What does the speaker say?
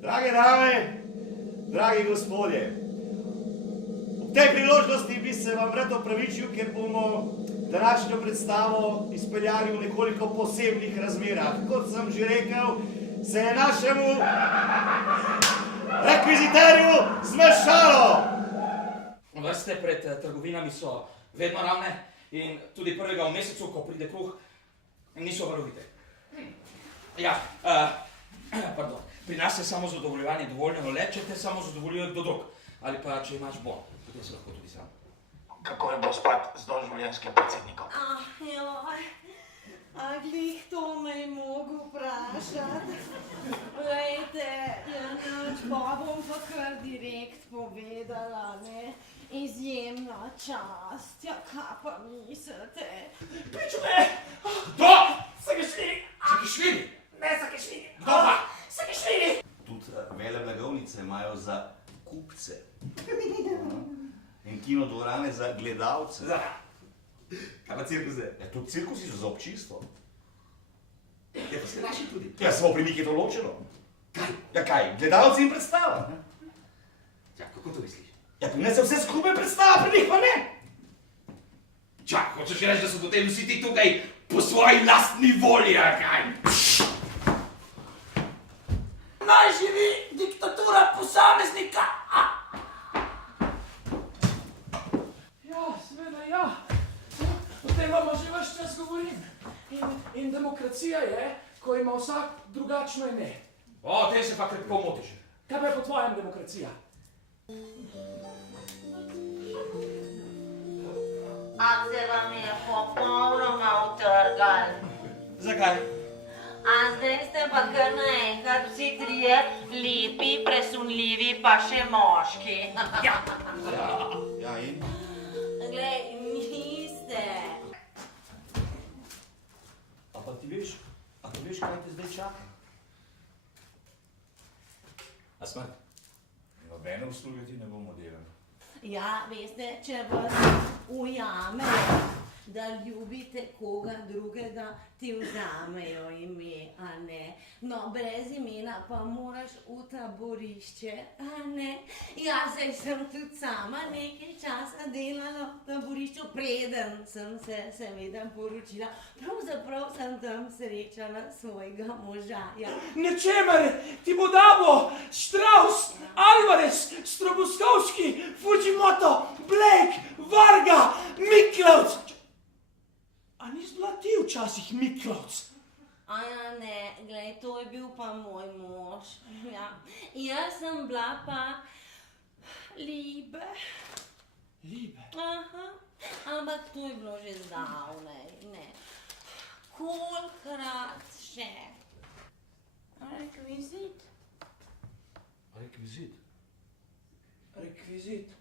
Drage dame, dragi gospodje, ob tej priložnosti bi se vam rad opravičil, ker bomo današnjo predstavo izpeljali v nekoliko posebnih razmerah. Kot sem že rekel, se je našemu rekviziterju zmešalo. Vrste pred trgovinami so vedno ravne in tudi prvega v mesecu, ko pride kruh, niso varovite. Ja, pardon, pri nas je samo zadovoljevanje dovoljeno le, če te samo zadovoljujo kdo drug. Ali pa, če imaš bon, potem se lahko tudi sam. Kako je bo spat z doživljenjskim predsednikom? Glih, to me je mogel vprašati. Glejte, pa bom pa kar direkt povedala, ne? Izjemna čast, ja, kaj pa mislite? Pičume! Kdo? Sakešvili! Sakešvili? Ne Sakešvili! Kdo pa? Sakešvili! Tudi vele blagovnice imajo za kupce in kinodvorane za gledalce. Kaj pa cirkuze? Ja, tudi cirkusi so za občinstvo. Ja, pa se naši tudi. Ja, samo pri njih je to ločeno. Kaj? Ja kaj, gledalci in predstava. Ja, kako to misliš? Ja, pri nas je vse skupaj predstava, pri njih pa ne. Čak, hočeš reči, da so potem vsi ti tukaj po svoji lastni volji, a kaj? Naj živi diktatura posameznika! Ja, seveda ja. O tem vam že ves čas govorim. In demokracija je, ko ima vsak drugačno ime. O, tem se pa krepko motiš. Kaj pa je po tvojem demokracija? A se vam je popolnoma utrgal. Zakaj? A zdaj ste pa kar naenkrat vsi trije lepi, presunljivi pa še moški. Ja, in? Glej, niste. A pa ti veš, kaj te zdaj čaka? A smrt? Nobene usluge ti ne bomo delali. Ja, veste, če vas ujamejo, da ljubite koga drugega, ti vzamejo ime, a ne? No, brez imena pa moraš v taborišče, a ne? Ja, zdaj sem tudi sama nekaj časa delala v taborišču, preden sem se seveda poročila. Pravzaprav sem tam srečala svojega moža, ja. Nečemer ti bo dabo Strauss, Alvarez, Stroboskovski, Fujimoto, Blake, Varga, Miklavc. A nis bila ti včasih Miklavc? A ja, ne, glej, to je bil pa moj mož, ja. Jaz sem bila pa Liebe. Liebe. Aha, ampak to je bilo že zdavnej, ne. Kolikrat še? Rekvizit. Rekvizit. Rekvizit.